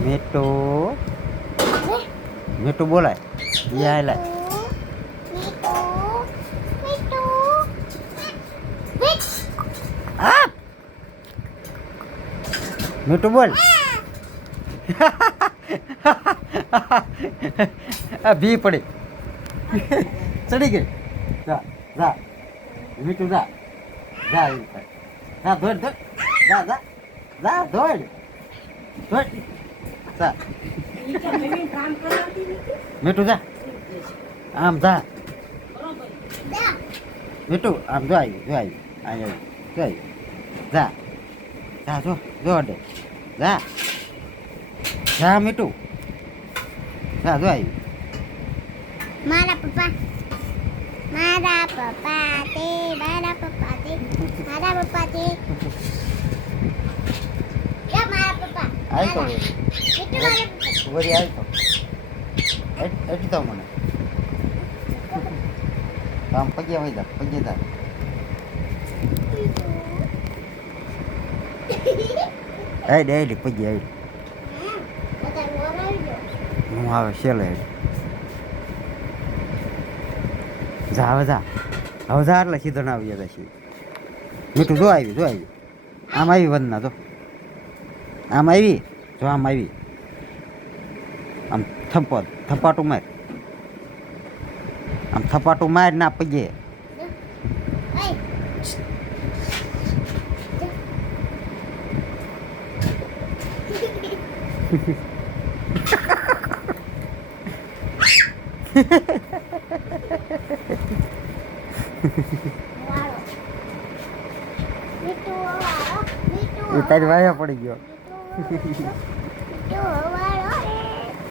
મીઠું મીઠું બોલાય યા લાય મીઠું બોલ આ ભી પડી ચડી ગઈ જા જા મીઠું જા જા જા દોડ દોડ જા જા જા દોડ દોડ જા મીઠું જા આમ જા મીઠું આમ જો આવી અહીંયા જો આવી જા જા જો દોડ જા જા મીઠું જા જો આવી મારા પપ્પા તે મારા પપ્પા તે યા મારા પપ્પા આવી તો મીઠું મારા પપ્પા વરી આવી તો એટલી તો મને આમ પગ્યા વહી જા પગ્યા જા એડી પગ્યા હું આવે છેલ્લે જા હવે જા એટલે સીધો ના આવી જતા છીએ મીઠું જો આવી આમ આવી વંદના જો આમ આવી જો આમ આવી આમ થપાટું માર આમ થપાટું માર ના પગે એ તારી વાયા પડી ગયો